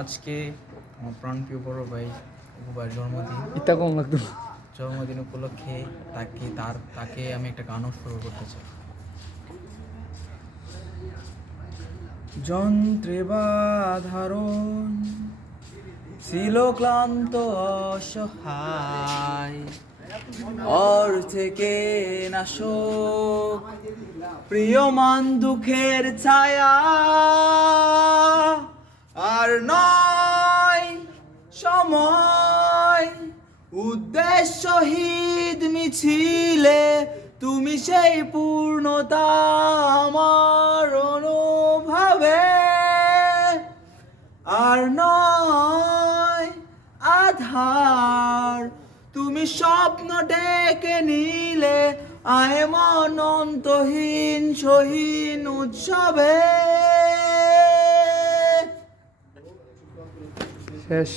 আজকে আমার প্রাণপ্রিয় বড় ভাই অপু জন্মদিন। ইতা কম লাগতো জন্মদিন উপলক্ষে তাকে তার তাকে আমি একটা গান উৎসর্গ করতে চাই। যন্ত্রে বাধারণ ছিল ক্লান্ত অসহায় অর থেকে নাশক প্রিয়মান দুঃখের ছায়া। উদ্দেশ্য শহীদ মিছিলে তুমি সেই পূর্ণতা আমার অনুভবে। আর নয় আধার, তুমি স্বপ্ন ডেকে নিলে আয় মনন্তহীন সহীন উৎসবে। শেষ।